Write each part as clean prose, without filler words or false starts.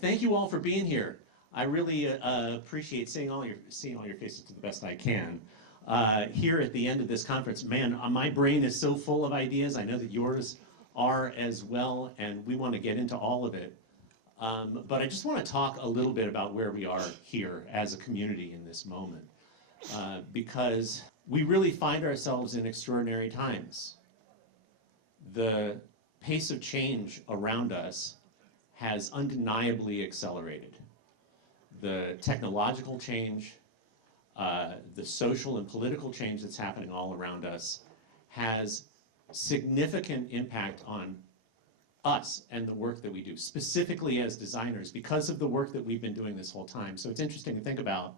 Thank you all for being here. I really appreciate seeing all your faces to the best I can. Here at the end of this conference, man, my brain is so full of ideas. I know that yours are as well, and we want to get into all of it. But I just want to talk a little bit about where we are here as a community in this moment, because we really find ourselves in extraordinary times. The pace of change around us has undeniably accelerated. The technological change, the social and political change that's happening all around us has significant impact on us and the work that we do, specifically as designers, because of the work that we've been doing this whole time. So it's interesting to think about.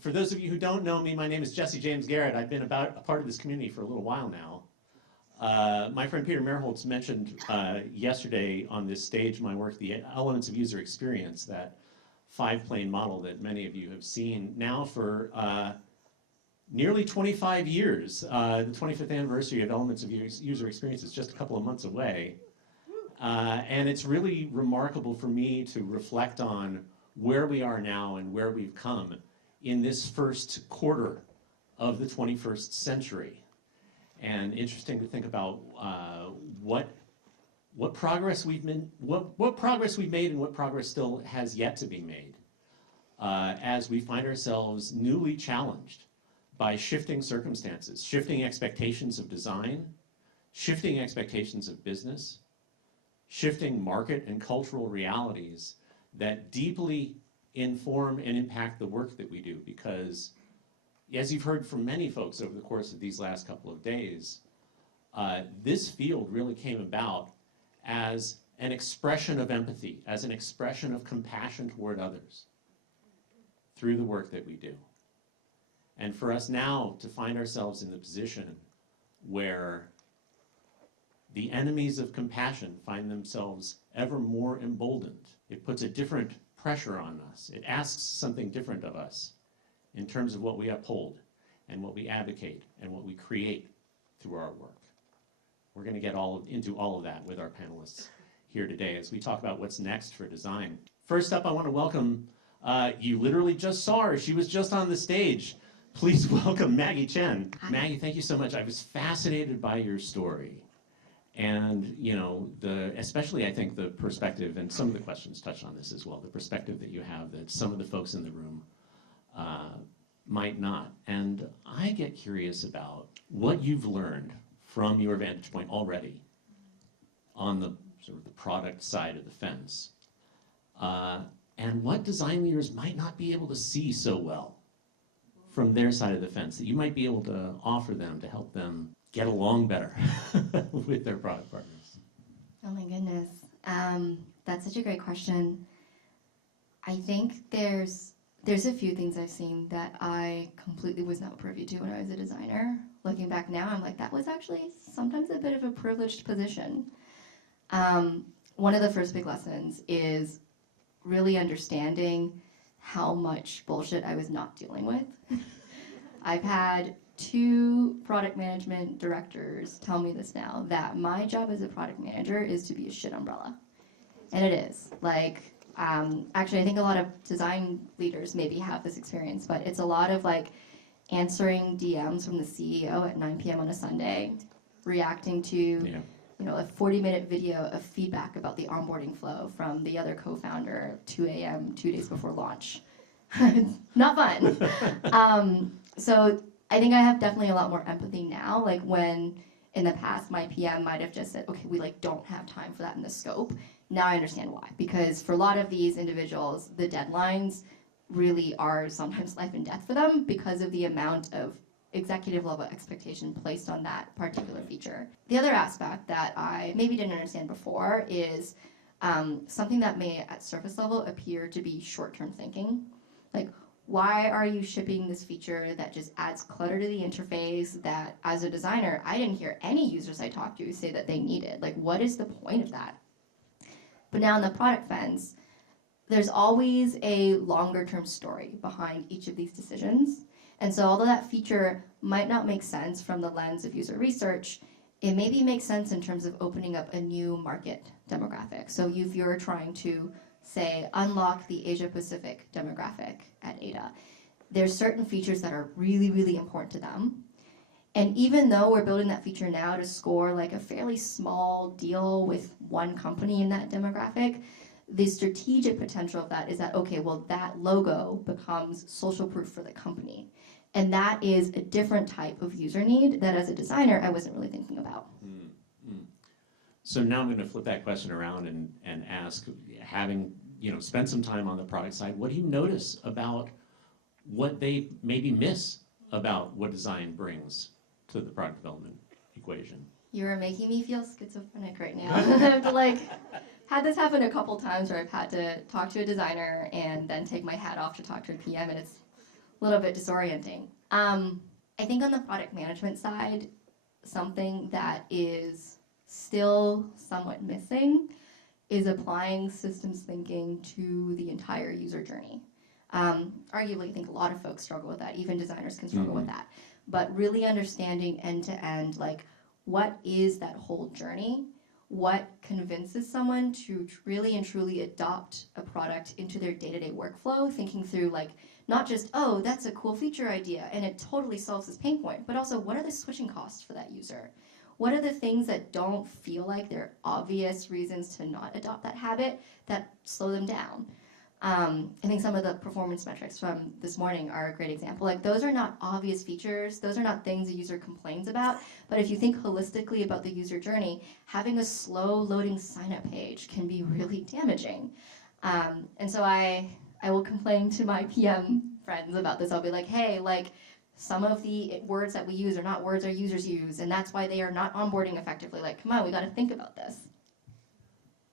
For those of you who don't know me, my name is Jesse James Garrett. I've been a part of this community for a little while now. My friend Peter Merholtz mentioned yesterday on this stage my work, the Elements of User Experience, that 5-plane model that many of you have seen now for nearly 25 years. The 25th anniversary of Elements of User Experience is just a couple of months away. And it's really remarkable for me to reflect on where we are now and where we've come in this first quarter of the 21st century. And interesting to think about what progress we've made, what progress we've made, and what progress still has yet to be made, as we find ourselves newly challenged by shifting circumstances, shifting expectations of design, shifting expectations of business, shifting market and cultural realities that deeply inform and impact the work that we do, because as you've heard from many folks over the course of these last couple of days, this field really came about as an expression of empathy, as an expression of compassion toward others through the work that we do. And for us now to find ourselves in the position where the enemies of compassion find themselves ever more emboldened, it puts a different pressure on us. It asks something different of us in terms of what we uphold and what we advocate and what we create through our work. We're going to get into all of that with our panelists here today as we talk about what's next for design. First up, I want to welcome, you literally just saw her. She was just on the stage. Please welcome Maggie Chen. Hi. Maggie, thank you so much. I was fascinated by your story. And, you know, especially I think the perspective, and some of the questions touched on this as well, the perspective that you have that some of the folks in the room might not. And I get curious about what you've learned from your vantage point already on the sort of the product side of the fence, and what design leaders might not be able to see so well from their side of the fence that you might be able to offer them to help them get along better with their product partners. Oh my goodness, that's such a great question. I think there's a few things I've seen that I completely was not privy to when I was a designer. Looking back now, I'm like, that was actually sometimes a bit of a privileged position. One of the first big lessons is really understanding how much bullshit I was not dealing with. I've had 2 product management directors tell me this now, that my job as a product manager is to be a shit umbrella. And it is. Like, actually, I think a lot of design leaders maybe have this experience, but it's a lot of like answering DMs from the CEO at 9 p.m. on a Sunday, reacting to a 40-minute video of feedback about the onboarding flow from the other co-founder at 2 a.m. 2 days before launch. Not fun. So I think I have definitely a lot more empathy now, like when in the past my PM might have just said, okay, we like don't have time for that in the scope. Now I understand why, because for a lot of these individuals, the deadlines really are sometimes life and death for them because of the amount of executive level expectation placed on that particular feature. The other aspect that I maybe didn't understand before is something that may at surface level appear to be short-term thinking. Like, why are you shipping this feature that just adds clutter to the interface that as a designer, I didn't hear any users I talked to say that they needed? Like, what is the point of that? But now in the product fence, there's always a longer term story behind each of these decisions. And so although that feature might not make sense from the lens of user research, it maybe makes sense in terms of opening up a new market demographic. So if you're trying to, say, unlock the Asia Pacific demographic at Ada, there's certain features that are really, really important to them. And even though we're building that feature now to score like a fairly small deal with one company in that demographic, the strategic potential of that is that, okay, well, that logo becomes social proof for the company. And that is a different type of user need that as a designer, I wasn't really thinking about. So now I'm going to flip that question around and ask, having spent some time on the product side, what do you notice about what they maybe miss about what design brings to the product development equation? You're making me feel schizophrenic right now. I've had this happen a couple times where I've had to talk to a designer and then take my hat off to talk to a PM, and it's a little bit disorienting. I think on the product management side, something that is still somewhat missing is applying systems thinking to the entire user journey. Arguably, I think a lot of folks struggle with that. Even designers can struggle with that. But really understanding end-to-end, like, what is that whole journey? What convinces someone to really and truly adopt a product into their day-to-day workflow, thinking through, like, not just, oh, that's a cool feature idea, and it totally solves this pain point, but also, what are the switching costs for that user? What are the things that don't feel like they're obvious reasons to not adopt that habit that slow them down? I think some of the performance metrics from this morning are a great example. Like, those are not obvious features. Those are not things a user complains about. But if you think holistically about the user journey, having a slow loading sign-up page can be really damaging. And so I will complain to my PM friends about this. I'll be like, hey, like, some of the words that we use are not words our users use, and that's why they are not onboarding effectively. Like, come on, we got to think about this.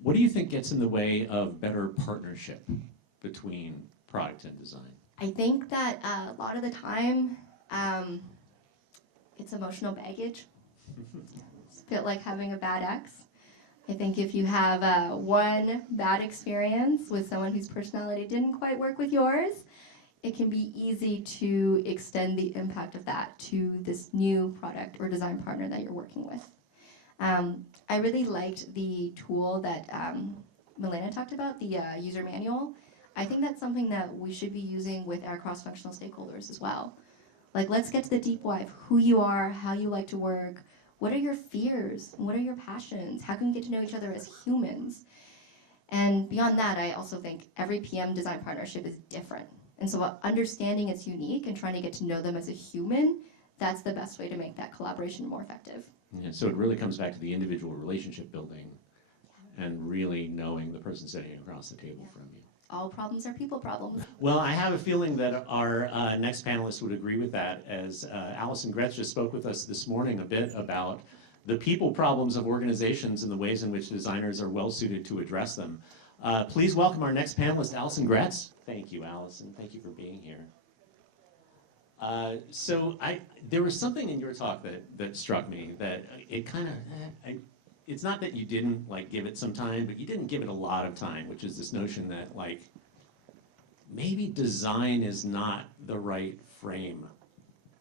What do you think gets in the way of better partnership between product and design? I think that a lot of the time, it's emotional baggage. It's a bit like having a bad ex. I think if you have one bad experience with someone whose personality didn't quite work with yours, it can be easy to extend the impact of that to this new product or design partner that you're working with. I really liked the tool that Milena talked about, the user manual. I think that's something that we should be using with our cross-functional stakeholders as well. Like, let's get to the deep why of who you are, how you like to work, what are your fears, what are your passions, how can we get to know each other as humans? And beyond that, I also think every PM design partnership is different. And so understanding it's unique and trying to get to know them as a human, that's the best way to make that collaboration more effective. Yeah, so it really comes back to the individual relationship building and really knowing the person sitting across the table from you. All problems are people problems. Well, I have a feeling that our next panelist would agree with that, as Alison Gretz just spoke with us this morning a bit about the people problems of organizations and the ways in which designers are well suited to address them. Please welcome our next panelist, Alison Gretz. Thank you, Alison. Thank you for being here. So there was something in your talk that struck me, that it kind of, it's not that you didn't give it some time, but you didn't give it a lot of time, which is this notion that maybe design is not the right frame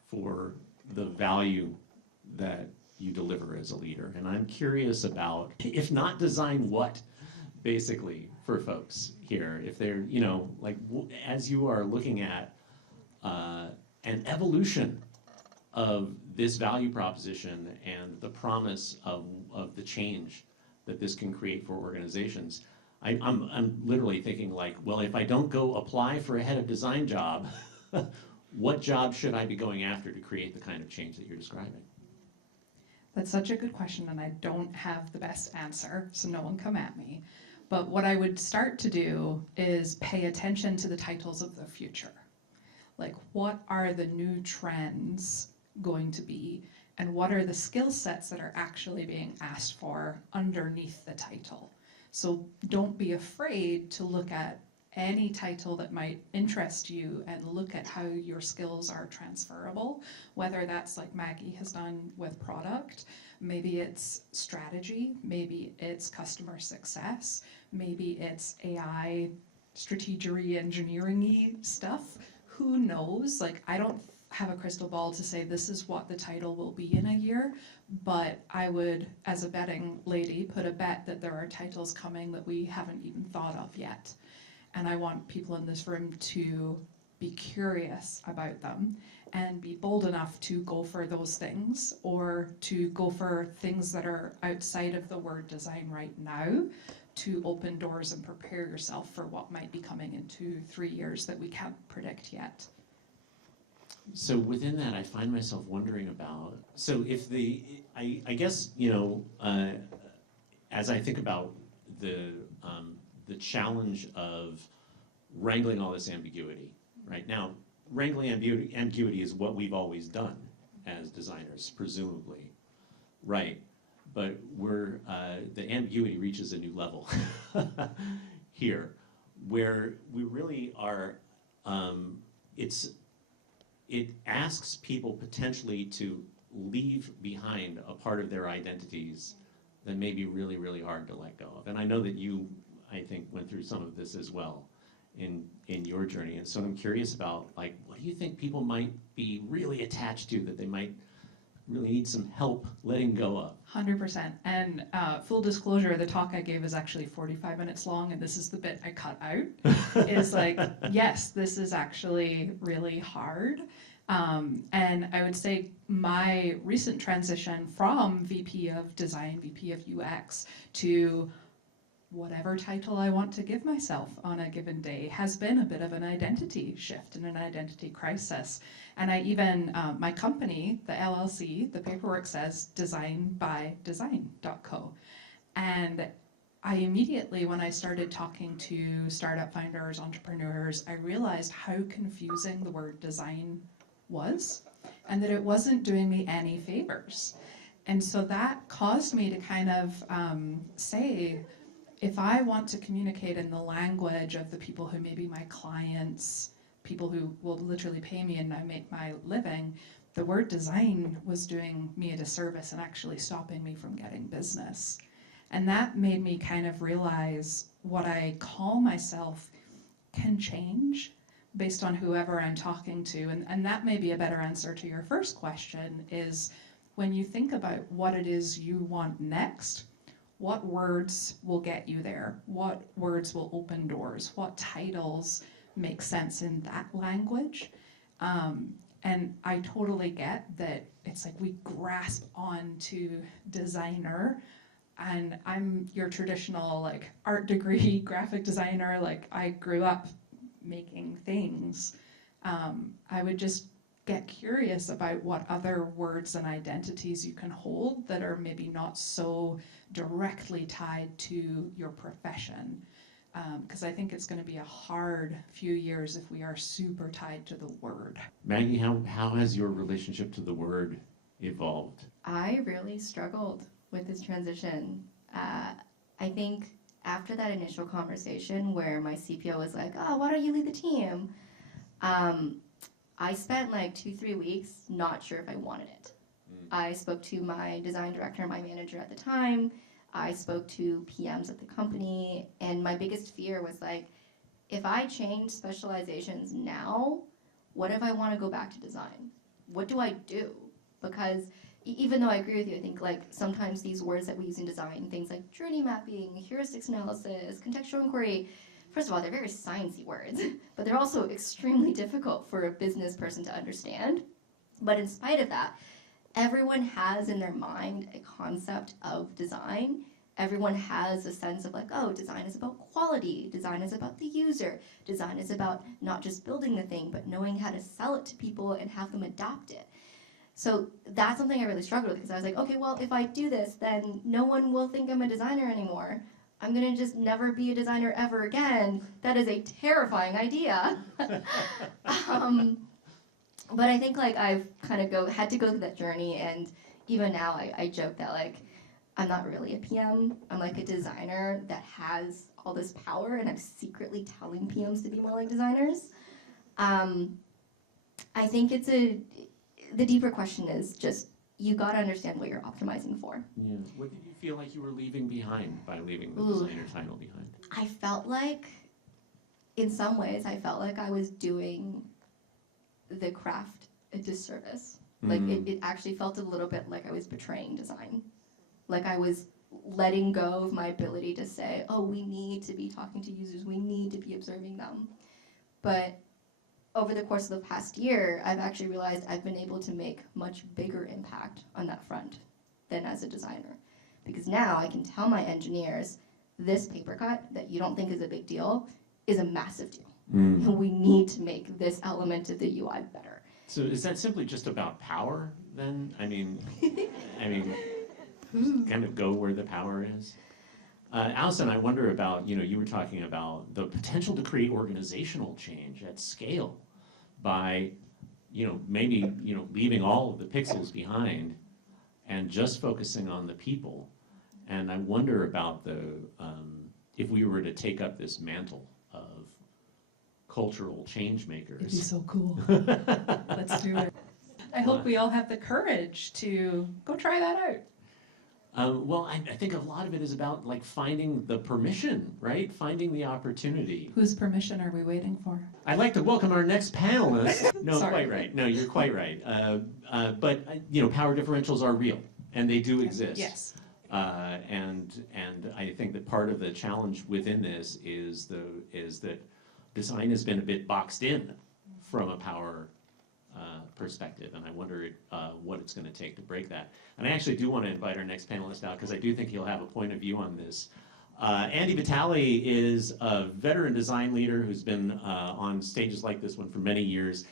for the value that you deliver as a leader. And I'm curious about, if not design, what, basically, for folks here, if they're, as you are looking at an evolution of this value proposition and the promise of the change that this can create for organizations, I'm literally thinking well, if I don't go apply for a head of design job, what job should I be going after to create the kind of change that you're describing? That's such a good question, and I don't have the best answer, so no one come at me. But what I would start to do is pay attention to the titles of the future. What are the new trends going to be, and what are the skill sets that are actually being asked for underneath the title? So don't be afraid to look at any title that might interest you and look at how your skills are transferable, whether that's like Maggie has done with product, maybe it's strategy, maybe it's customer success, maybe it's AI strategy engineering-y stuff. Who knows? have a crystal ball to say this is what the title will be in a year, but I would, as a betting lady, put a bet that there are titles coming that we haven't even thought of yet. And I want people in this room to be curious about them and be bold enough to go for those things, or to go for things that are outside of the word design right now, to open doors and prepare yourself for what might be coming in 2-3 years that we can't predict yet. So within that, I find myself wondering about, so if I guess, as I think about the challenge of wrangling all this ambiguity, right? Now, wrangling ambiguity is what we've always done as designers, presumably, right? But the ambiguity reaches a new level here, where we really are, it asks people potentially to leave behind a part of their identities that may be really, really hard to let go of. And I know that you, I think, went through some of this as well in your journey. And so I'm curious about, like, what do you think people might be really attached to that they might really need some help letting go of? 100%. And full disclosure, the talk I gave is actually 45 minutes long, and this is the bit I cut out. Is like, yes, this is actually really hard. And I would say my recent transition from VP of Design, VP of UX, to whatever title I want to give myself on a given day has been a bit of an identity shift and an identity crisis. And I even, my company, the LLC, the paperwork says designbydesign.co. And I immediately, when I started talking to startup founders, entrepreneurs, I realized how confusing the word design was, and that it wasn't doing me any favors. And so that caused me to kind of say, if I want to communicate in the language of the people who may be my clients, people who will literally pay me and I make my living, the word design was doing me a disservice and actually stopping me from getting business. And that made me kind of realize what I call myself can change based on whoever I'm talking to. And that may be a better answer to your first question, is when you think about what it is you want next, what words will get you there? What words will open doors? What titles make sense in that language? And I totally get that it's like we grasp onto designer, and I'm your traditional like art degree graphic designer. Like, I grew up making things. I would just get curious about what other words and identities you can hold that are maybe not so directly tied to your profession. Because I think it's going to be a hard few years if we are super tied to the word. Maggie, how has your relationship to the word evolved? I really struggled with this transition. I think after that initial conversation where my CPO was like, oh, why don't you lead the team? I spent like 2-3 weeks not sure if I wanted it. I spoke to my design director, my manager at the time. I spoke to PMs at the company, and my biggest fear was like, if I change specializations now, what if I want to go back to design? What do I do? Because even though I agree with you, I think like sometimes these words that we use in design, things like journey mapping, heuristics analysis, contextual inquiry, first of all, they're very sciencey words, but they're also extremely difficult for a business person to understand. But in spite of that, everyone has in their mind a concept of design. Everyone has a sense of like, oh, design is about quality, design is about the user, design is about not just building the thing, but knowing how to sell it to people and have them adopt it. So that's something I really struggled with, because I was like, okay, well, if I do this, then no one will think I'm a designer anymore. I'm gonna just never be a designer ever again. That is a terrifying idea. But I think like I've kind of had to go through that journey, and even now I joke that like I'm not really a PM. I'm like a designer that has all this power, and I'm secretly telling PMs to be more like designers. I think the deeper question is just, you gotta understand what you're optimizing for. Yeah. What did you feel like you were leaving behind by leaving the designer title behind? I felt like, in some ways, I felt like I was doing the craft a disservice. Like it actually felt a little bit like I was betraying design. Like I was letting go of my ability to say, oh, we need to be talking to users, we need to be observing them. But over the course of the past year, I've actually realized I've been able to make much bigger impact on that front than as a designer. Because now I can tell my engineers, this paper cut that you don't think is a big deal is a massive deal. And we need to make this element of the UI better. So is that simply just about power then? I mean, kind of go where the power is. Alison, I wonder about, you were talking about the potential to create organizational change at scale by, maybe, leaving all of the pixels behind and just focusing on the people. And I wonder about if we were to take up this mantle of cultural change makers. It'd be so cool. Let's do it. I hope we all have the courage to go try that out. Well, I think a lot of it is about like finding the permission, right? Finding the opportunity. Whose permission are we waiting for? I'd like to welcome our next panelist. No, Sorry. quite right. No, you're quite right. But power differentials are real, and they do exist. Yes. And I think that part of the challenge within this is that design has been a bit boxed in from a power perspective, and I wonder what it's going to take to break that. And I actually do want to invite our next panelist out because I do think he'll have a point of view on this. Andy Vitale is a veteran design leader who's been on stages like this one for many years.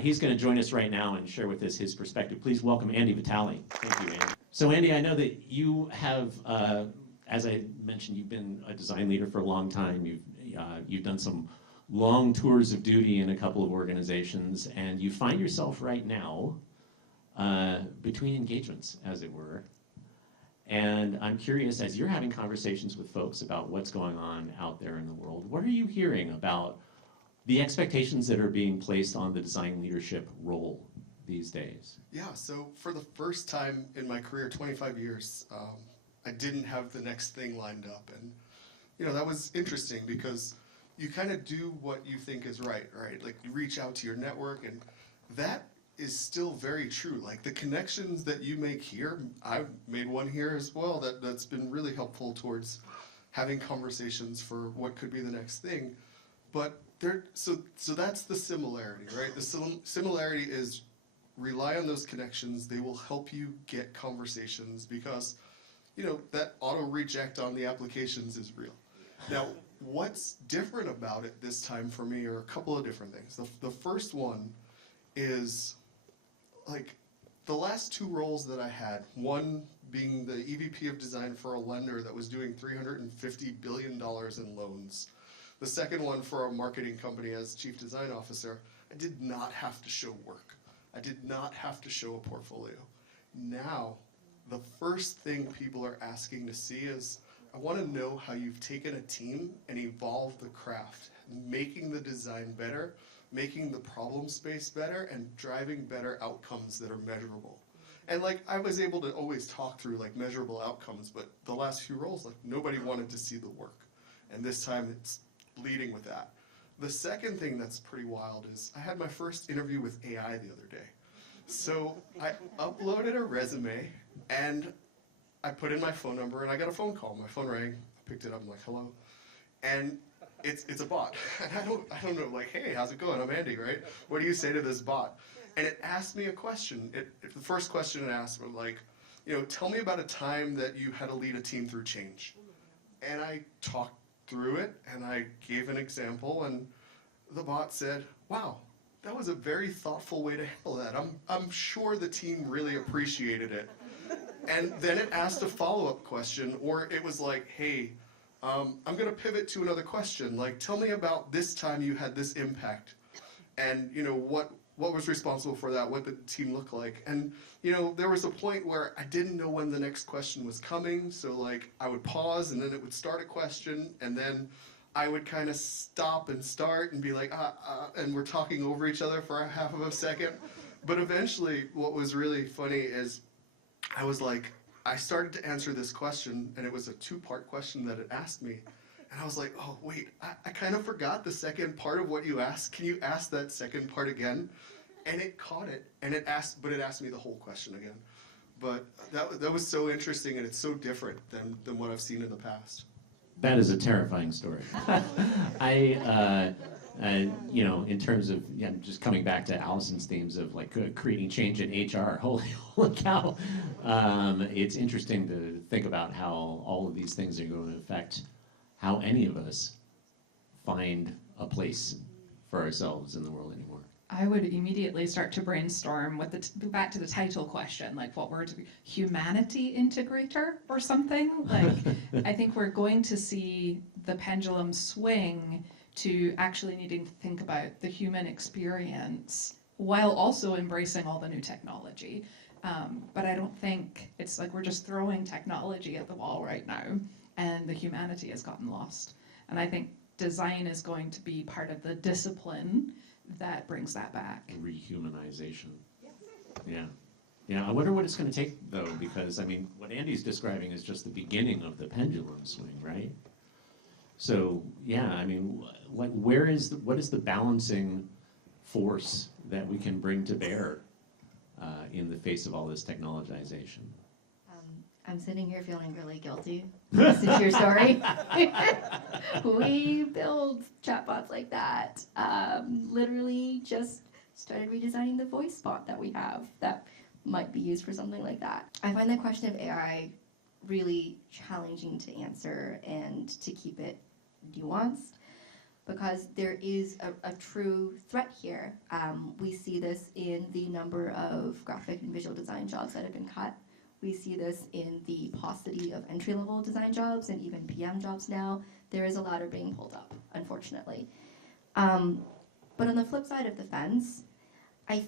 He's going to join us right now and share with us his perspective. Please welcome Andy Vitale. Thank you, Andy. So Andy, I know that you have, as I mentioned, you've been a design leader for a long time. You've done some long tours of duty in a couple of organizations, and you find yourself right now between engagements, as it were. And I'm curious, as you're having conversations with folks about what's going on out there in the world, what are you hearing about the expectations that are being placed on the design leadership role these days? Yeah, so for the first time in my career, 25 years, I didn't have the next thing lined up. And, that was interesting because you kind of do what you think is right? Like you reach out to your network, and that is still very true. Like the connections that you make here, I've made one here as well that's been really helpful towards having conversations for what could be the next thing. But so that's the similarity, right? The similarity is rely on those connections. They will help you get conversations because, that auto reject on the applications is real. Now, what's different about it this time for me are a couple of different things. The first one is, like, the last two roles that I had, one being the EVP of design for a lender that was doing $350 billion in loans. The second one for a marketing company as chief design officer, I did not have to show work. I did not have to show a portfolio. Now, the first thing people are asking to see is, I want to know how you've taken a team and evolved the craft, making the design better, making the problem space better, and driving better outcomes that are measurable. And like, I was able to always talk through like measurable outcomes, but the last few roles, like nobody wanted to see the work. And this time it's leading with that. The second thing that's pretty wild is I had my first interview with AI the other day. So I uploaded a resume and I put in my phone number and I got a phone call. My phone rang, I picked it up, I'm like, hello. And it's a bot. And I don't know, like, hey, how's it going? I'm Andy, right? What do you say to this bot? And it asked me a question. The first question it asked was like, tell me about a time that you had to lead a team through change. And I talked through it and I gave an example and the bot said, wow, that was a very thoughtful way to handle that. I'm sure the team really appreciated it. And then it asked a follow-up question, or it was like, hey, I'm going to pivot to another question. Like, tell me about this time you had this impact. And, what was responsible for that? What did the team look like? And, there was a point where I didn't know when the next question was coming. So, like, I would pause, and then it would start a question, and then I would kind of stop and start and be like, and we're talking over each other for a half of a second. But eventually, what was really funny is I was like, I started to answer this question, and it was a two-part question that it asked me. And I was like, oh, wait, I kind of forgot the second part of what you asked. Can you ask that second part again? and it caught it, and it asked me the whole question again. But that was so interesting, and it's so different than what I've seen in the past. That is a terrifying story. In terms of just coming back to Alison's themes of like creating change in HR, holy cow. It's interesting to think about how all of these things are going to affect how any of us find a place for ourselves in the world anymore. I would immediately start to brainstorm with back to the title question, like what word, humanity integrator or something. Like, I think we're going to see the pendulum swing to actually needing to think about the human experience while also embracing all the new technology. But I don't think it's like we're just throwing technology at the wall right now and the humanity has gotten lost. And I think design is going to be part of the discipline that brings that back. Rehumanization. Yeah. Yeah, I wonder what it's going to take, though, because, I mean, what Andy's describing is just the beginning of the pendulum swing, right? So, yeah, I mean, like, what is the balancing force that we can bring to bear in the face of all this technologization? I'm sitting here feeling really guilty. This is your story. We build chatbots like that. Literally just started redesigning the voice bot that we have that might be used for something like that. I find the question of AI really challenging to answer and to keep it nuanced because there is a true threat here. We see this in the number of graphic and visual design jobs that have been cut. We see this in the paucity of entry-level design jobs and even PM jobs now. There is a ladder being pulled up, unfortunately. But on the flip side of the fence, I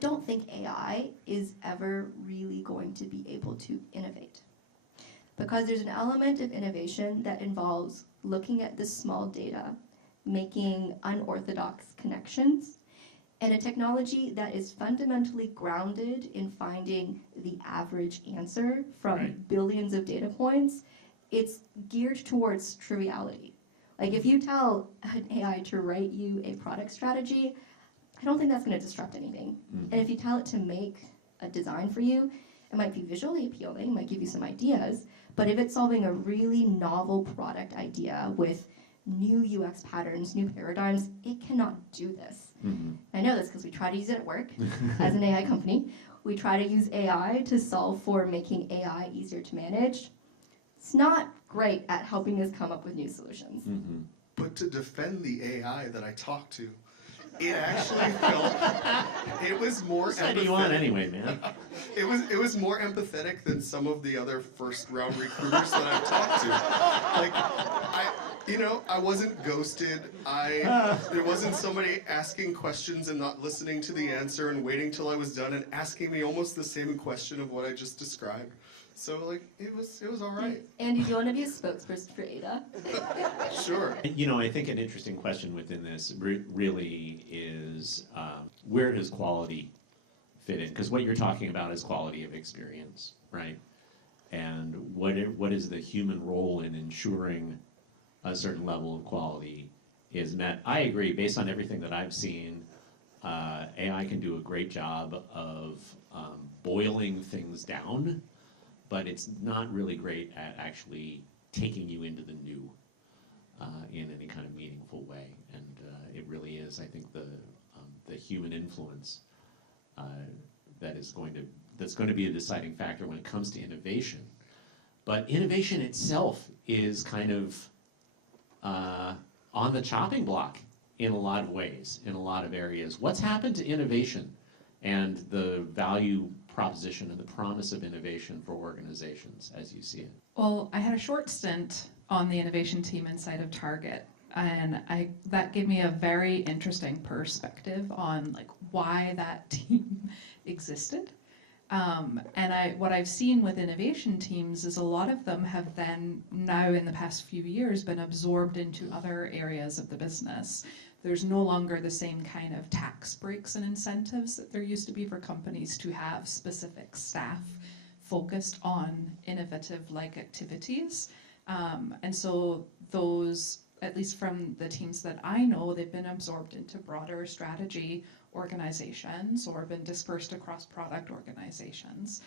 don't think AI is ever really going to be able to innovate. Because there's an element of innovation that involves looking at this small data, making unorthodox connections, and a technology that is fundamentally grounded in finding the average answer from billions of data points. It's geared towards triviality. Like if you tell an AI to write you a product strategy, I don't think that's going to disrupt anything. And if you tell it to make a design for you, it might be visually appealing, might give you some ideas, but if it's solving a really novel product idea with new UX patterns, new paradigms, it cannot do this. I know this because we try to use it at work as an AI company. We try to use AI to solve for making AI easier to manage. It's not great at helping us come up with new solutions. But to defend the AI that I talked to, it actually felt it was more What do you want anyway, man? It was more empathetic than some of the other first round recruiters that I've talked to. Like I wasn't ghosted. There wasn't somebody asking questions and not listening to the answer and waiting till I was done and asking me almost the same question of what I just described. So like it was all right. Andy, do you want to be a spokesperson for Ada? Sure. I think an interesting question within this really is where does quality fit in? Because what you're talking about is quality of experience, right? And what is the human role in ensuring a certain level of quality is met? I agree, based on everything that I've seen, AI can do a great job of boiling things down, but it's not really great at actually taking you into the new in any kind of meaningful way. And it really is, I think, the human influence that's going to be a deciding factor when it comes to innovation. But innovation itself is kind of on the chopping block in a lot of ways, in a lot of areas. What's happened to innovation and the value proposition and the promise of innovation for organizations as you see it? Well, I had a short stint on the innovation team inside of Target, and that gave me a very interesting perspective on like why that team existed. What I've seen with innovation teams is a lot of them have then now in the past few years been absorbed into other areas of the business. There's no longer the same kind of tax breaks and incentives that there used to be for companies to have specific staff focused on innovative-like activities. And so those at least from the teams that I know, they've been absorbed into broader strategy organizations or been dispersed across product organizations,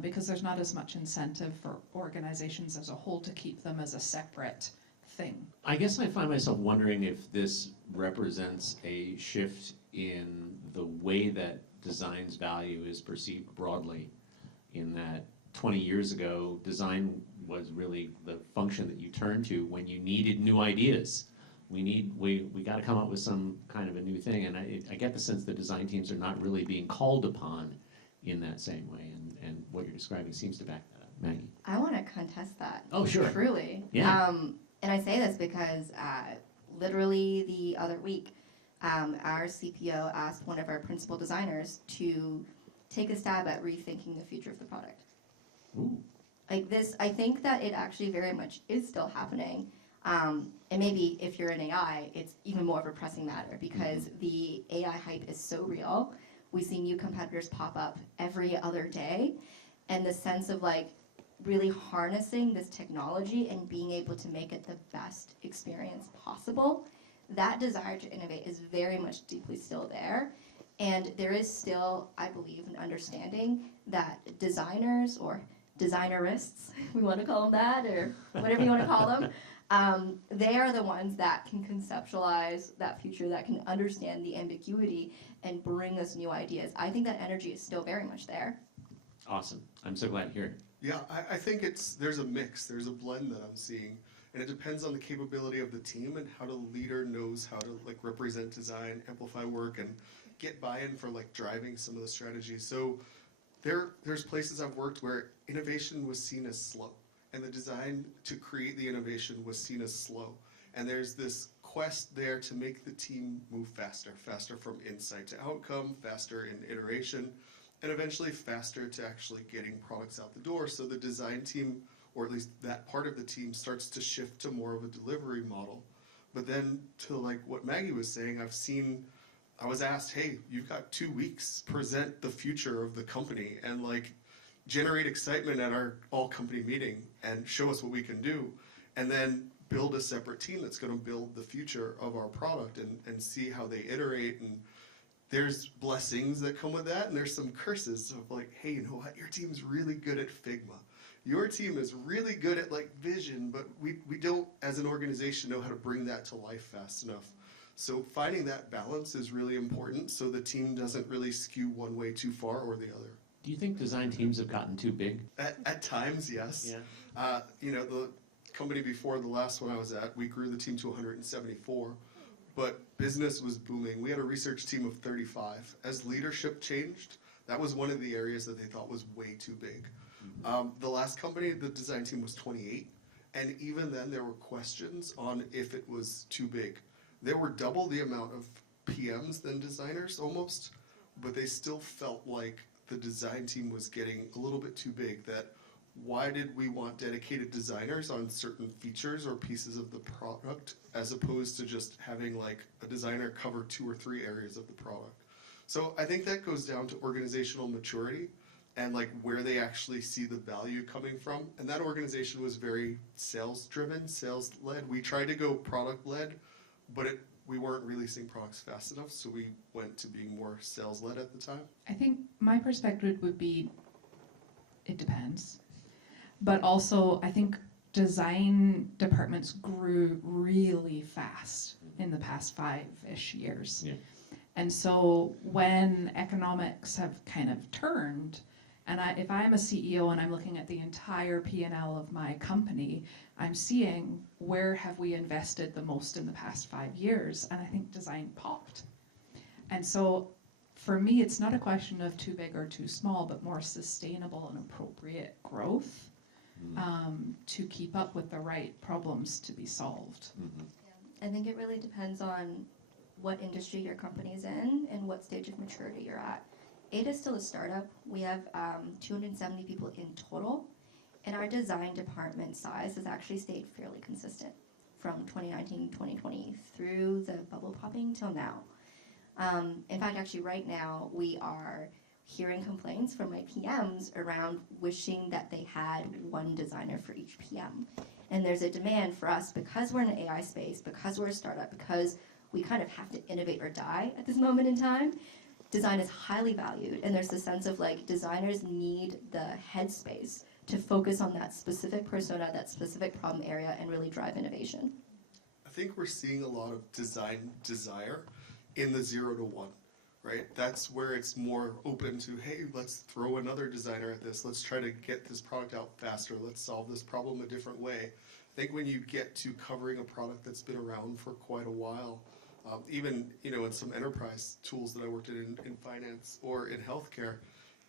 because there's not as much incentive for organizations as a whole to keep them as a separate thing. I guess I find myself wondering if this represents a shift in the way that design's value is perceived broadly, in that 20 years ago, design was really the function that you turned to when you needed new ideas. We got to come up with some kind of a new thing, and I get the sense that design teams are not really being called upon in that same way, and what you're describing seems to back that up. Maggie? I want to contest that. Oh, sure. Truly. Yeah. And I say this because literally the other week, our CPO asked one of our principal designers to take a stab at rethinking the future of the product. Ooh. Like this, I think that it actually very much is still happening. And maybe if you're in AI, it's even more of a pressing matter because the AI hype is so real. We see new competitors pop up every other day. And the sense of like really harnessing this technology and being able to make it the best experience possible, that desire to innovate is very much deeply still there. And there is still, I believe, an understanding that designers or designerists, we want to call them that, or whatever you want to call them, they are the ones that can conceptualize that future, that can understand the ambiguity and bring us new ideas. I think that energy is still very much there. Awesome. I'm so glad to hear it. Yeah, I think there's a mix, there's a blend that I'm seeing, and it depends on the capability of the team and how the leader knows how to like represent design, amplify work, and get buy-in for like driving some of the strategies. So there's places I've worked where innovation was seen as slow, and the design to create the innovation was seen as slow. And there's this quest there to make the team move faster from insight to outcome, faster in iteration, and eventually faster to actually getting products out the door. So the design team, or at least that part of the team, starts to shift to more of a delivery model. But then to like what Maggie was saying, I was asked, hey, you've got 2 weeks, present the future of the company and like generate excitement at our all company meeting and show us what we can do. And then build a separate team that's going to build the future of our product and see how they iterate. And there's blessings that come with that, and there's some curses of like, hey, you know what, your team's really good at Figma. Your team is really good at like vision, but we don't, as an organization, know how to bring that to life fast enough. So finding that balance is really important so the team doesn't really skew one way too far or the other. Do you think design teams have gotten too big? At times, yes. Yeah. You know, the company before the last one I was at, we grew the team to 174, but business was booming. We had a research team of 35. As leadership changed, that was one of the areas that they thought was way too big. The last company, the design team was 28, and even then there were questions on if it was too big. There were double the amount of PMs than designers almost, but they still felt like the design team was getting a little bit too big. That why did we want dedicated designers on certain features or pieces of the product as opposed to just having like a designer cover 2 or 3 areas of the product? So I think that goes down to organizational maturity and like where they actually see the value coming from. And that organization was very sales driven, sales led. We tried to go product led, but we weren't releasing products fast enough, so we went to being more sales led at the time. I think my perspective would be, it depends. But also, I think design departments grew really fast in the past 5-ish years. Yeah. And so when economics have kind of turned, and if I'm a CEO and I'm looking at the entire P&L of my company, I'm seeing where have we invested the most in the past 5 years, and I think design popped. And so for me, it's not a question of too big or too small, but more sustainable and appropriate growth to keep up with the right problems to be solved. I think it really depends on what industry your company's in and what stage of maturity you're at. Ada is still a startup. We have 270 people in total, and our design department size has actually stayed fairly consistent from 2019, 2020 through the bubble popping till now. In fact, actually right now, we are hearing complaints from my PMs around wishing that they had one designer for each PM. And there's a demand for us, because we're in an AI space, because we're a startup, because we kind of have to innovate or die at this moment in time. Design is highly valued, and there's the sense of like designers need the headspace to focus on that specific persona, that specific problem area, and really drive innovation. I think we're seeing a lot of design desire in the 0 to 1, right? That's where it's more open to, hey, let's throw another designer at this. Let's try to get this product out faster. Let's solve this problem a different way. I think when you get to covering a product that's been around for quite a while, even in some enterprise tools that I worked in finance or in healthcare,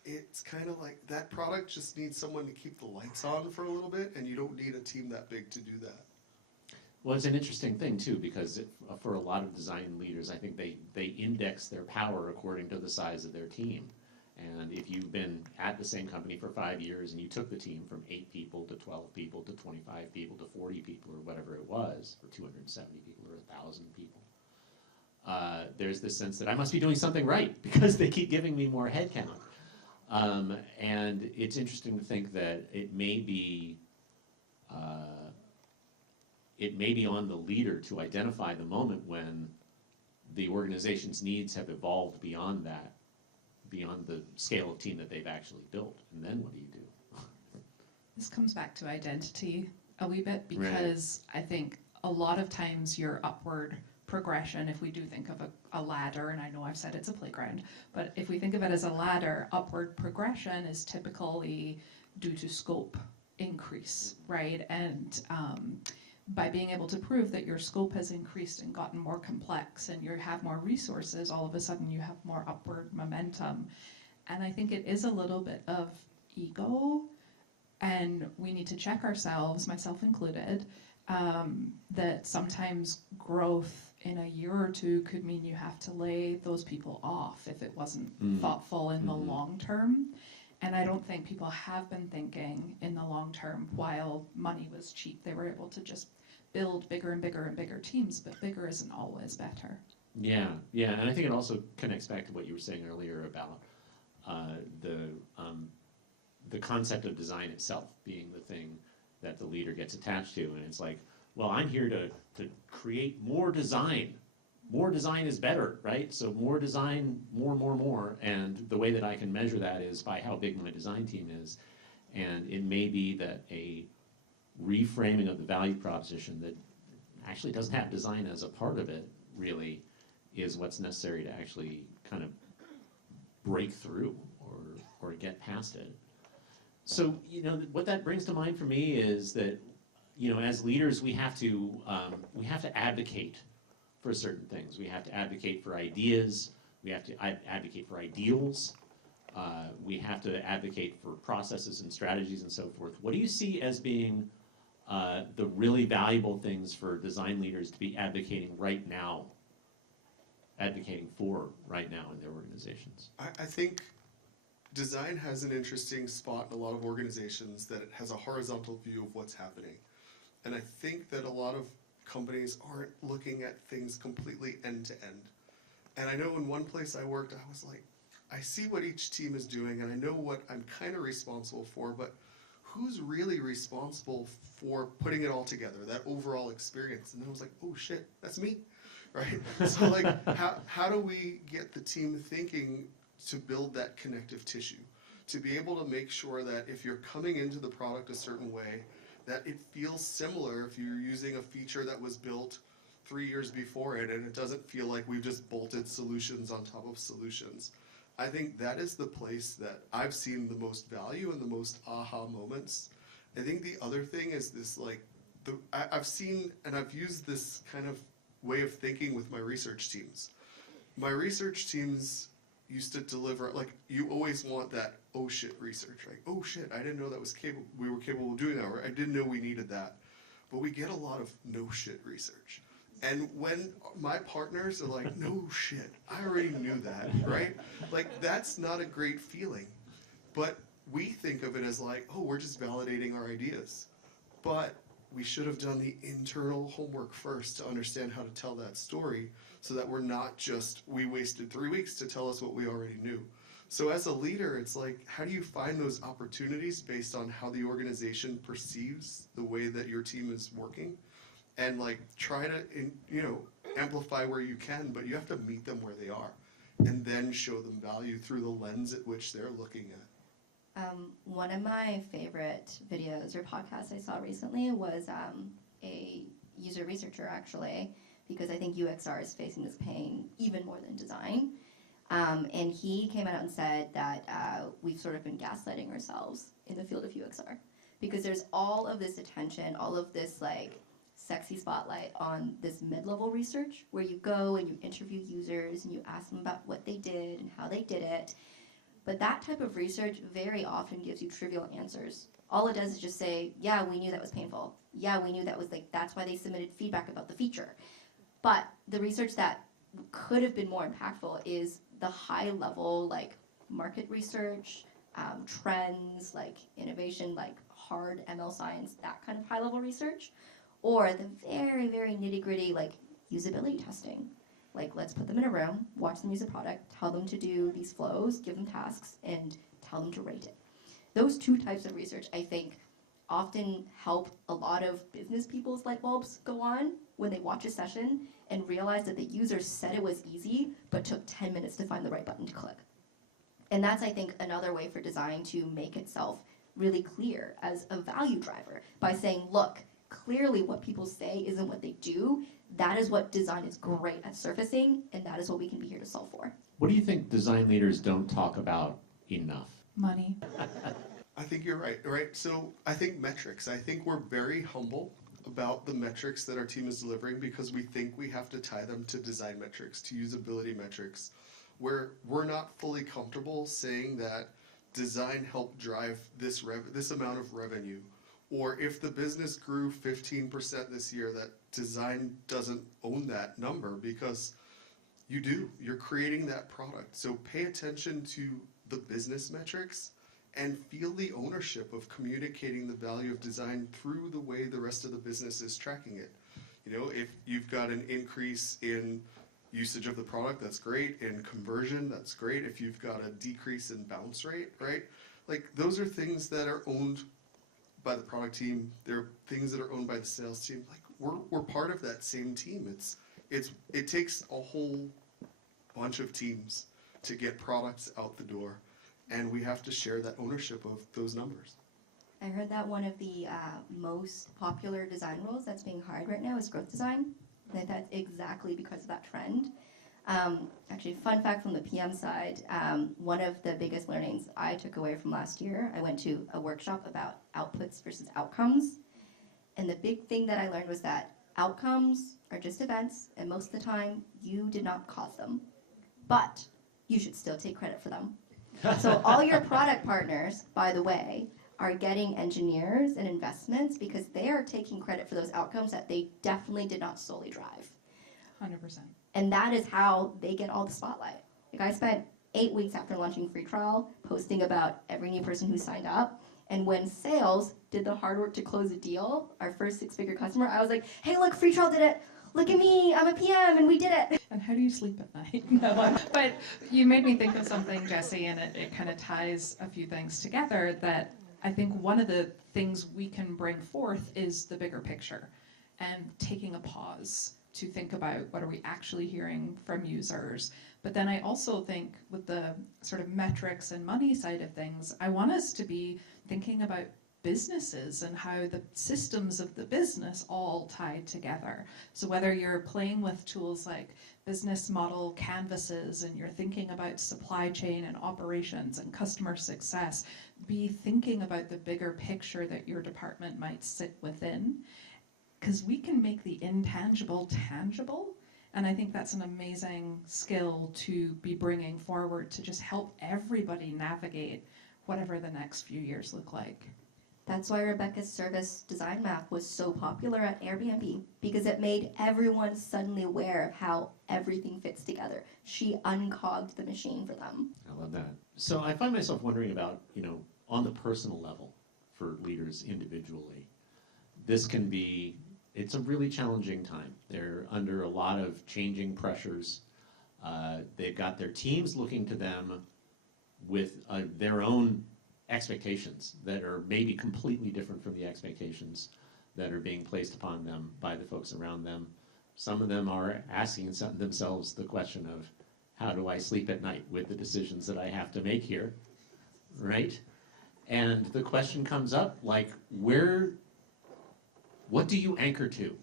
it's kind of like that product just needs someone to keep the lights on for a little bit, and you don't need a team that big to do that. Well, it's an interesting thing too, because for a lot of design leaders, I think they index their power according to the size of their team. And if you've been at the same company for 5 years and you took the team from 8 people to 12 people to 25 people to 40 people or whatever it was, or 270 people or 1,000 people, there's this sense that I must be doing something right because they keep giving me more headcount. And it's interesting to think that it may be on the leader to identify the moment when the organization's needs have evolved beyond that, beyond the scale of team that they've actually built. And then what do you do? This comes back to identity a wee bit, because I think a lot of times your upward progression, if we do think of a ladder, and I know I've said it's a playground, but if we think of it as a ladder, upward progression is typically due to scope increase, right? And by being able to prove that your scope has increased and gotten more complex and you have more resources, all of a sudden you have more upward momentum. And I think it is a little bit of ego, and we need to check ourselves, myself included, that sometimes growth in a year or two could mean you have to lay those people off if it wasn't thoughtful in the long term. And I don't think people have been thinking in the long term. While money was cheap, they were able to just build bigger and bigger and bigger teams, but bigger isn't always better. Yeah, and I think it also connects back to what you were saying earlier about the concept of design itself being the thing that the leader gets attached to. And it's like, well, I'm here to create more design. More design is better, right? So more design, more. And the way that I can measure that is by how big my design team is. And it may be that a reframing of the value proposition that actually doesn't have design as a part of it really is what's necessary to actually kind of break through or get past it. So, what that brings to mind for me is that, as leaders, we have to advocate for certain things. We have to advocate for ideas. We have to advocate for ideals. We have to advocate for processes and strategies and so forth. What do you see as being the really valuable things for design leaders to be advocating for right now in their organizations? I think design has an interesting spot in a lot of organizations, that it has a horizontal view of what's happening. And I think that a lot of companies aren't looking at things completely end to end. And I know in one place I worked, I was like, I see what each team is doing and I know what I'm kind of responsible for, but who's really responsible for putting it all together, that overall experience? And then I was like, oh shit, that's me, right? So like, how do we get the team thinking to build that connective tissue, to be able to make sure that if you're coming into the product a certain way, that it feels similar if you're using a feature that was built 3 years before it, and it doesn't feel like we've just bolted solutions on top of solutions. I think that is the place that I've seen the most value and the most aha moments. I think the other thing is this, like, I've seen and I've used this kind of way of thinking with my research teams. My research teams used to deliver, like, you always want that oh shit research, like, oh shit, I didn't know that was we were capable of doing that, or I didn't know we needed that. But we get a lot of no shit research. And when my partners are like, no shit, I already knew that, right? Like, that's not a great feeling. But we think of it as like, oh, we're just validating our ideas. But we should have done the internal homework first to understand how to tell that story, so that we're not just, we wasted 3 weeks to tell us what we already knew. So as a leader, it's like, how do you find those opportunities based on how the organization perceives the way that your team is working? And like try to, amplify where you can, but you have to meet them where they are and then show them value through the lens at which they're looking at. One of my favorite videos or podcasts I saw recently was a user researcher, actually, because I think UXR is facing this pain even more than design. And he came out and said that we've sort of been gaslighting ourselves in the field of UXR, because there's all of this attention, all of this like sexy spotlight on this mid-level research where you go and you interview users and you ask them about what they did and how they did it. But that type of research very often gives you trivial answers. All it does is just say, yeah, we knew that was painful. Yeah, we knew that was like, that's why they submitted feedback about the feature. But the research that could have been more impactful is the high level, like market research, trends, like innovation, like hard ML science, that kind of high level research, or the very, very nitty gritty, like usability testing. Like, let's put them in a room, watch them use a product, tell them to do these flows, give them tasks, and tell them to rate it. Those two types of research, I think, often help a lot of business people's light bulbs go on when they watch a session and realize that the user said it was easy, but took 10 minutes to find the right button to click. And that's, I think, another way for design to make itself really clear as a value driver by saying, look, clearly what people say isn't what they do. That is what design is great at surfacing, and that is what we can be here to solve for. What do you think design leaders don't talk about enough? Money. I think you're right. So I think metrics. I think we're very humble about the metrics that our team is delivering because we think we have to tie them to design metrics, to usability metrics, where we're not fully comfortable saying that design helped drive this amount of revenue. Or if the business grew 15% this year, that design doesn't own that number because you do. You're creating that product. So pay attention to the business metrics and feel the ownership of communicating the value of design through the way the rest of the business is tracking it. If you've got an increase in usage of the product, that's great. In conversion, that's great. If you've got a decrease in bounce rate, right? Like those are things that are owned by the product team. They're things that are owned by the sales team. Like we're part of that same team. It takes a whole bunch of teams to get products out the door, and we have to share that ownership of those numbers. I heard that one of the most popular design roles that's being hired right now is growth design. I think that's exactly because of that trend. Actually, fun fact from the PM side, one of the biggest learnings I took away from last year, I went to a workshop about outputs versus outcomes. And the big thing that I learned was that outcomes are just events, and most of the time, you did not cause them. But you should still take credit for them. So all your product partners, by the way, are getting engineers and investments because they are taking credit for those outcomes that they definitely did not solely drive. 100%. And that is how they get all the spotlight. Like I spent 8 weeks after launching free trial posting about every new person who signed up. And when sales did the hard work to close a deal, our first 6-figure customer, I was like, hey, look, free trial did it. Look at me, I'm a PM, and we did it. And how do you sleep at night? No, but you made me think of something, Jesse, and it kind of ties a few things together that I think one of the things we can bring forth is the bigger picture and taking a pause to think about what are we actually hearing from users. But then I also think with the sort of metrics and money side of things, I want us to be thinking about businesses and how the systems of the business all tie together. So whether you're playing with tools like business model canvases and you're thinking about supply chain and operations and customer success, be thinking about the bigger picture that your department might sit within, because we can make the intangible tangible. And I think that's an amazing skill to be bringing forward to just help everybody navigate whatever the next few years look like. That's why Rebecca's service design map was so popular at Airbnb, because it made everyone suddenly aware of how everything fits together. She unclogged the machine for them. I love that. So I find myself wondering about, on the personal level for leaders individually, it's a really challenging time. They're under a lot of changing pressures. They've got their teams looking to them with their own expectations that are maybe completely different from the expectations that are being placed upon them by the folks around them. Some of them are asking themselves the question of, how do I sleep at night with the decisions that I have to make here, right? And the question comes up, like, what do you anchor to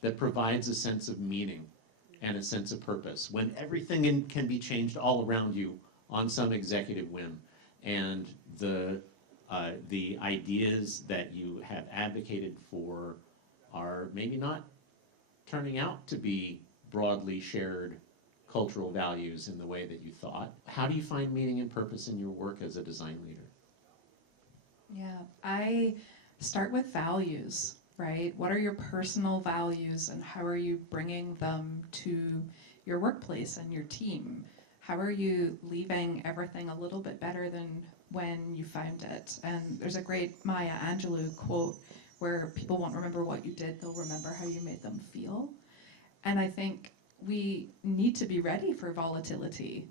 that provides a sense of meaning and a sense of purpose when everything can be changed all around you on some executive whim, and the ideas that you have advocated for are maybe not turning out to be broadly shared cultural values in the way that you thought? How do you find meaning and purpose in your work as a design leader? Yeah, I start with values, right? What are your personal values and how are you bringing them to your workplace and your team? How are you leaving everything a little bit better than when you found it? And there's a great Maya Angelou quote where people won't remember what you did, they'll remember how you made them feel. And I think we need to be ready for volatility.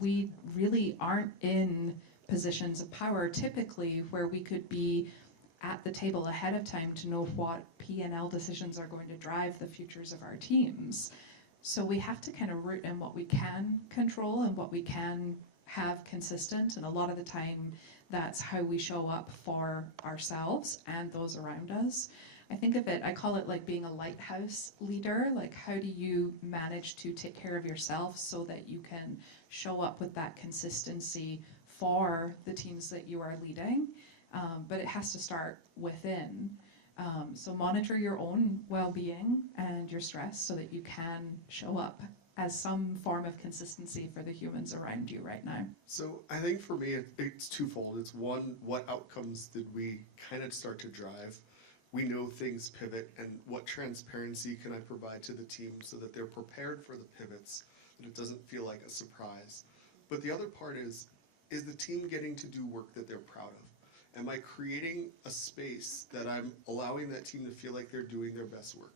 We really aren't in positions of power typically where we could be at the table ahead of time to know what P&L decisions are going to drive the futures of our teams. So we have to kind of root in what we can control and what we can have consistent, and a lot of the time that's how we show up for ourselves and those around us. I think of it, I call it like being a lighthouse leader. Like, how do you manage to take care of yourself so that you can show up with that consistency for the teams that you are leading? But it has to start within. So monitor your own well-being and your stress so that you can show up as some form of consistency for the humans around you right now. So I think for me, it's twofold. It's one, what outcomes did we kind of start to drive? We know things pivot, and what transparency can I provide to the team so that they're prepared for the pivots, that it doesn't feel like a surprise. But the other part is the team getting to do work that they're proud of? Am I creating a space that I'm allowing that team to feel like they're doing their best work?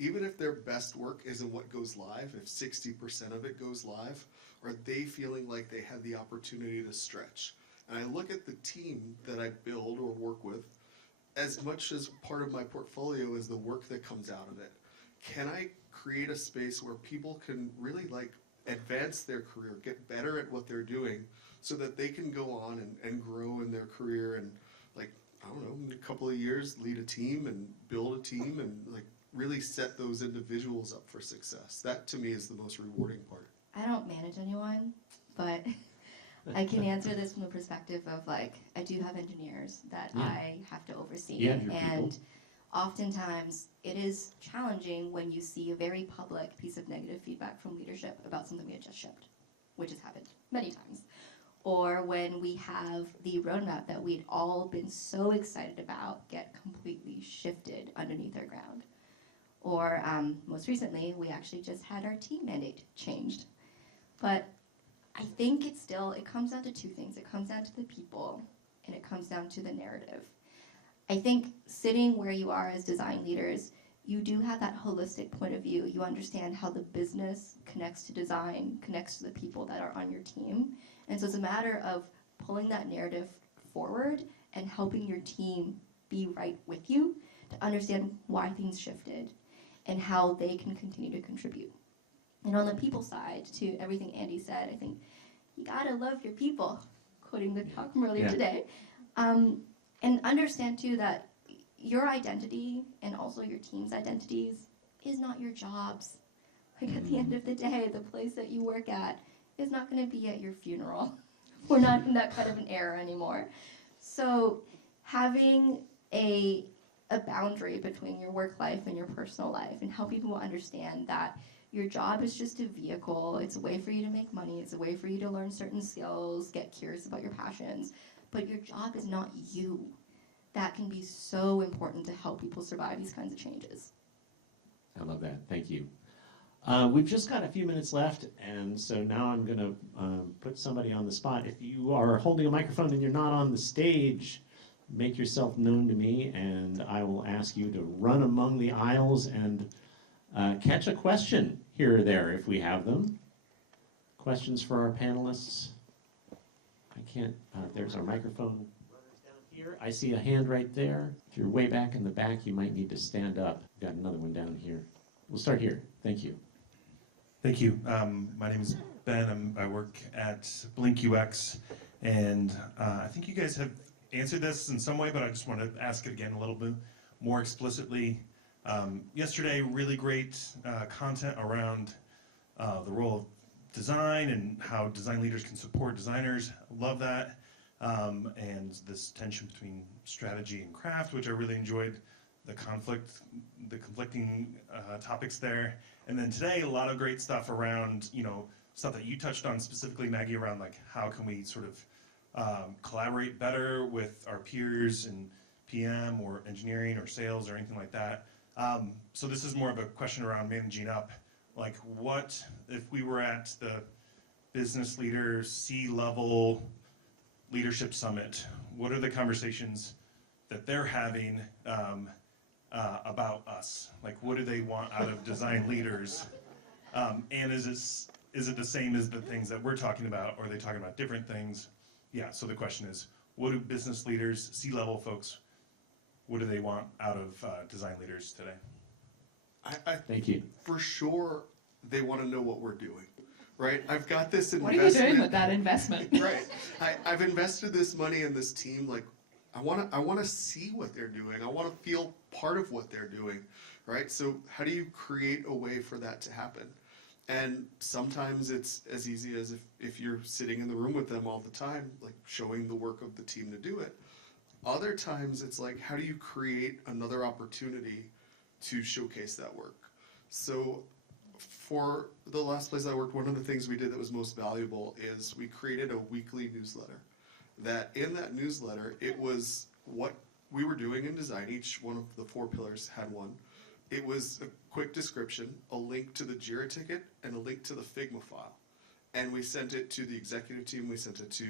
Even if their best work isn't what goes live, if 60% of it goes live, are they feeling like they had the opportunity to stretch? And I look at the team that I build or work with as much as part of my portfolio as the work that comes out of it. Can I create a space where people can really like advance their career, get better at what they're doing, so that they can go on and grow in their career and, like, I don't know, in a couple of years lead a team and build a team and like really set those individuals up for success? That to me is the most rewarding part. I don't manage anyone, but I can answer this from the perspective of, like, I do have engineers that I have to oversee. You have your and people. Oftentimes it is challenging when you see a very public piece of negative feedback from leadership about something we had just shipped, which has happened many times. Or when we have the roadmap that we'd all been so excited about get completely shifted underneath our ground. Or most recently, we actually just had our team mandate changed. But I think it comes down to two things. It comes down to the people, and it comes down to the narrative. I think sitting where you are as design leaders, you do have that holistic point of view. You understand how the business connects to design, connects to the people that are on your team. And so it's a matter of pulling that narrative forward and helping your team be right with you to understand why things shifted and how they can continue to contribute. And on the people side, to everything Andy said, I think you gotta love your people, quoting the talk from earlier today. And understand too that your identity and also your team's identities is not your jobs. Like, at the end of the day, the place that you work at is not gonna be at your funeral. We're not in that kind of an era anymore. So having a boundary between your work life and your personal life, and help people understand that your job is just a vehicle. It's a way for you to make money. It's a way for you to learn certain skills, get curious about your passions. But your job is not you. That can be so important to help people survive these kinds of changes. I love that. Thank you. We've just got a few minutes left, and so now I'm going to put somebody on the spot. If you are holding a microphone and you're not on the stage, make yourself known to me, and I will ask you to run among the aisles and catch a question here or there if we have them. Questions for our panelists? I can't, there's our microphone runners down here. I see a hand right there. If you're way back in the back, you might need to stand up. We've got another one down here. We'll start here. Thank you. Thank you. My name is Ben. I work at Blink UX, and I think you guys have answered this in some way, but I just want to ask it again a little bit more explicitly. Yesterday, really great content around the role of design and how design leaders can support designers. Love that. And this tension between strategy and craft, which I really enjoyed, the conflicting topics there. And then today, a lot of great stuff around, stuff that you touched on specifically, Maggie, around like how can we sort of collaborate better with our peers in PM or engineering or sales or anything like that. So this is more of a question around managing up. Like what, if we were at the business leader C-level leadership summit, what are the conversations that they're having about us? Like what do they want out of design leaders? And is it the same as the things that we're talking about, or are they talking about different things? Yeah, so the question is, what do business leaders, C-level folks, what do they want out of design leaders today? Thank you. For sure, they want to know what we're doing, right? I've got this What investment. are you doing with that investment? Right. I've invested this money in this team. Like, I want to see what they're doing. I want to feel part of what they're doing, right? So how do you create a way for that to happen? And sometimes it's as easy as if you're sitting in the room with them all the time, like showing the work of the team to do it. Other times it's like, how do you create another opportunity to showcase that work? So for the last place I worked, one of the things we did that was most valuable is we created a weekly newsletter. That in that newsletter, it was what we were doing in design. Each one of the 4 pillars had one. It was a quick description, a link to the Jira ticket, and a link to the Figma file. And we sent it to the executive team, we sent it to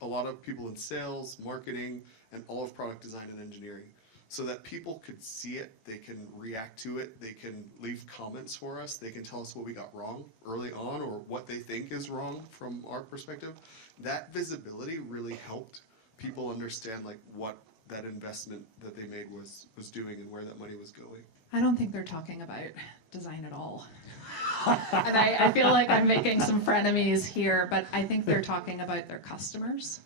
a lot of people in sales, marketing, and all of product design and engineering, so that people could see it, they can react to it, they can leave comments for us, they can tell us what we got wrong early on or what they think is wrong from our perspective. That visibility really helped people understand like what that investment that they made was doing and where that money was going. I don't think they're talking about design at all. And I feel like I'm making some frenemies here, but I think they're talking about their customers.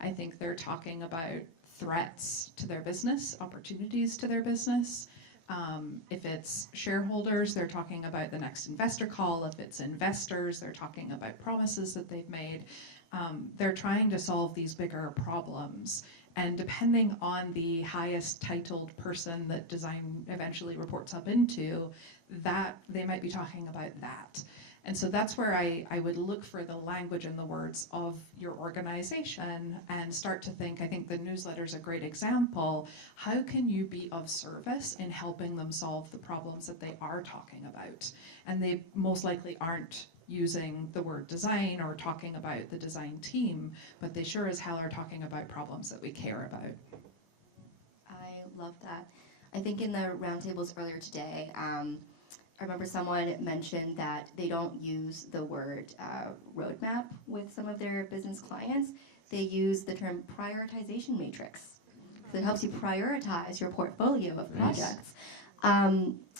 I think they're talking about threats to their business, opportunities to their business. If it's shareholders, they're talking about the next investor call. If it's investors, they're talking about promises that they've made. They're trying to solve these bigger problems. And depending on the highest titled person that design eventually reports up into, that they might be talking about that. And so that's where I would look for the language and the words of your organization and start to think, I think the newsletter is a great example. How can you be of service in helping them solve the problems that they are talking about? And they most likely aren't using the word design or talking about the design team, but they sure as hell are talking about problems that we care about. I love that. I think in the roundtables earlier today, I remember someone mentioned that they don't use the word roadmap with some of their business clients. They use the term prioritization matrix. So it helps you prioritize your portfolio of projects.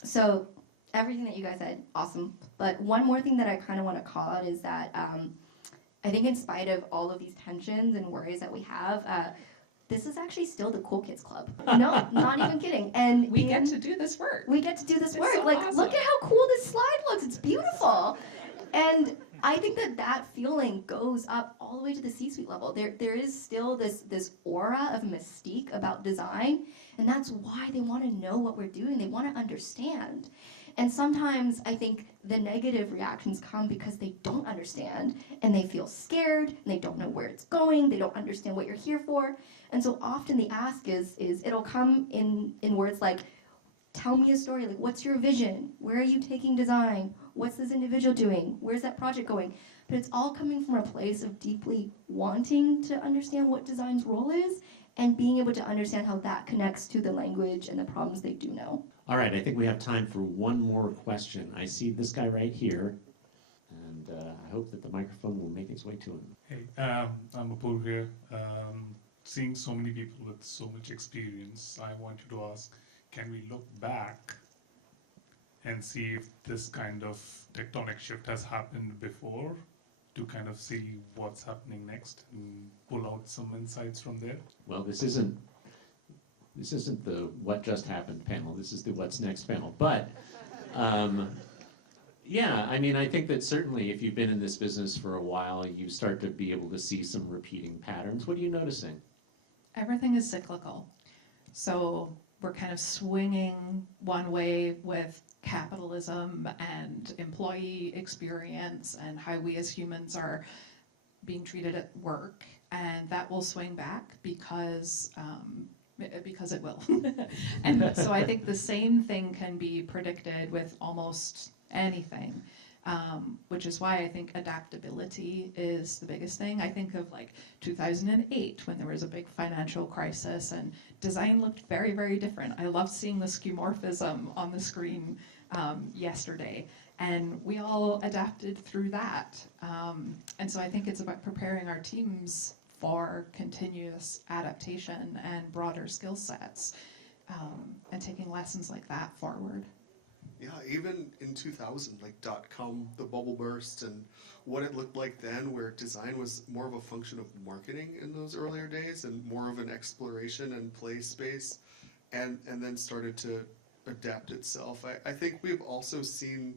So everything that you guys said, awesome. But one more thing that I kind of want to call out is that I think in spite of all of these tensions and worries that we have, this is actually still the cool kids club. No, not even kidding. And We get to do this work. We get to do this It's work. so Like, awesome. look at how cool this slide looks. It's beautiful. And I think that feeling goes up all the way to the C-suite level. There is still this aura of mystique about design, and that's why they want to know what we're doing. They want to understand. And sometimes I think the negative reactions come because they don't understand, and they feel scared, and they don't know where it's going, they don't understand what you're here for. And so often the ask is it'll come in words like, tell me a story, like what's your vision? Where are you taking design? What's this individual doing? Where's that project going? But it's all coming from a place of deeply wanting to understand what design's role is and being able to understand how that connects to the language and the problems they do know. All right, I think we have time for one more question. I see this guy right here. And and I hope that the microphone will make its way to him. Hey, I'm Apur here. Seeing so many people with so much experience, I wanted to ask, can we look back and see if this kind of tectonic shift has happened before to kind of see what's happening next and pull out some insights from there? Well, this isn't the what just happened panel. This is the what's next panel. But yeah, I mean, I think that certainly if you've been in this business for a while, you start to be able to see some repeating patterns. What are you noticing? Everything is cyclical. So we're kind of swinging one way with capitalism and employee experience and how we as humans are being treated at work, and that will swing back because it will. And so I think the same thing can be predicted with almost anything, which is why I think adaptability is the biggest thing. I think of like 2008 when there was a big financial crisis and design looked very, very different. I loved seeing the skeuomorphism on the screen yesterday, and we all adapted through that. And so I think it's about preparing our teams for continuous adaptation and broader skill sets, and taking lessons like that forward. Yeah, even in 2000, like .com, the bubble burst, and what it looked like then, where design was more of a function of marketing in those earlier days and more of an exploration and play space, and then started to adapt itself. I think we've also seen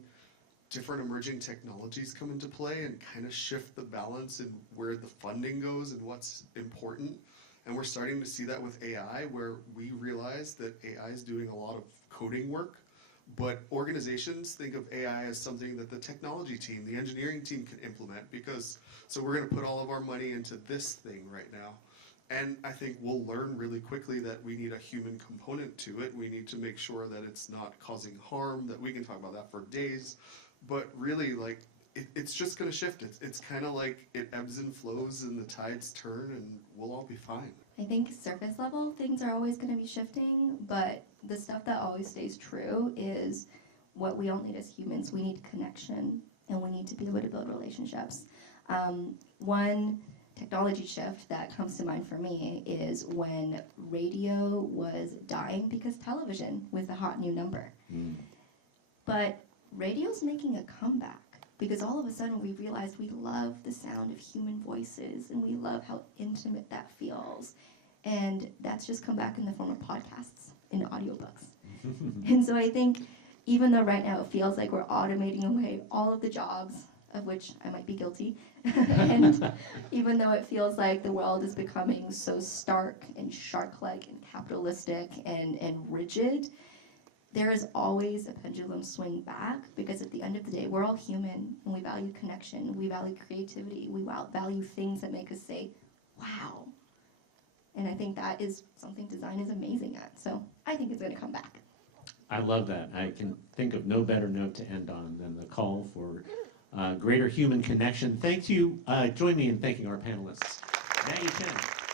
different emerging technologies come into play and kind of shift the balance in where the funding goes and what's important. And we're starting to see that with AI, where we realize that AI is doing a lot of coding work, but organizations think of AI as something that the technology team, the engineering team can implement, because so we're going to put all of our money into this thing right now. And I think we'll learn really quickly that we need a human component to it. We need to make sure that it's not causing harm, that we can talk about that for days. But really, like, it's just going to shift. It's kind of like it ebbs and flows and the tides turn and we'll all be fine. I think surface level things are always going to be shifting, but the stuff that always stays true is what we all need as humans. We need connection, and we need to be able to build relationships. One technology shift that comes to mind for me is when radio was dying because television was the hot new number. But radio's making a comeback, because all of a sudden we realized we love the sound of human voices and we love how intimate that feels. And that's just come back in the form of podcasts and audiobooks. And so I think even though right now it feels like we're automating away all of the jobs, of which I might be guilty, and even though it feels like the world is becoming so stark and shark-like and capitalistic and rigid, there is always a pendulum swing back, because at the end of the day, we're all human, and we value connection, we value creativity, we value things that make us say, wow. And I think that is something design is amazing at. So I think it's going to come back. I love that. I can think of no better note to end on than the call for greater human connection. Thank you. Join me in thanking our panelists. Maggie, Chen.